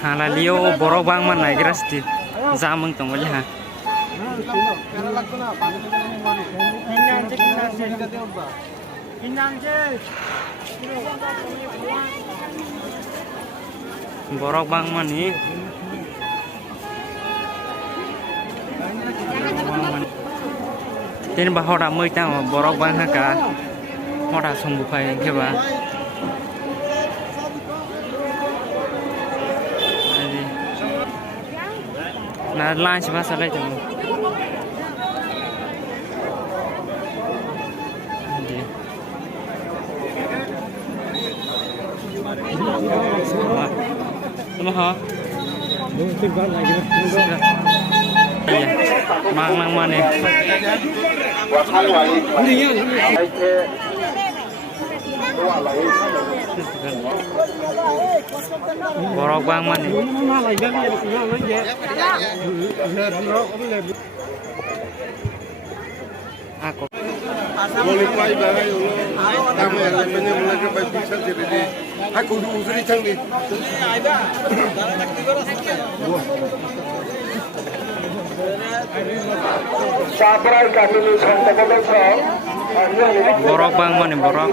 Halaliyo borok bang man nagrasti jamang tongol ha borok bang mani tin ba hoda moi tang borok bang ha ka hoda sumbu phai ke ba na lunch ba sa lai tang Tama ha? Mang mang mana? Borok bang mana? Aku. Boleh pai bagai ulo, kami yang lainnya mulai kepai bisa jadi. Aku usuri canggih. Sabrai kami lu santai kalau borok bang mana borok?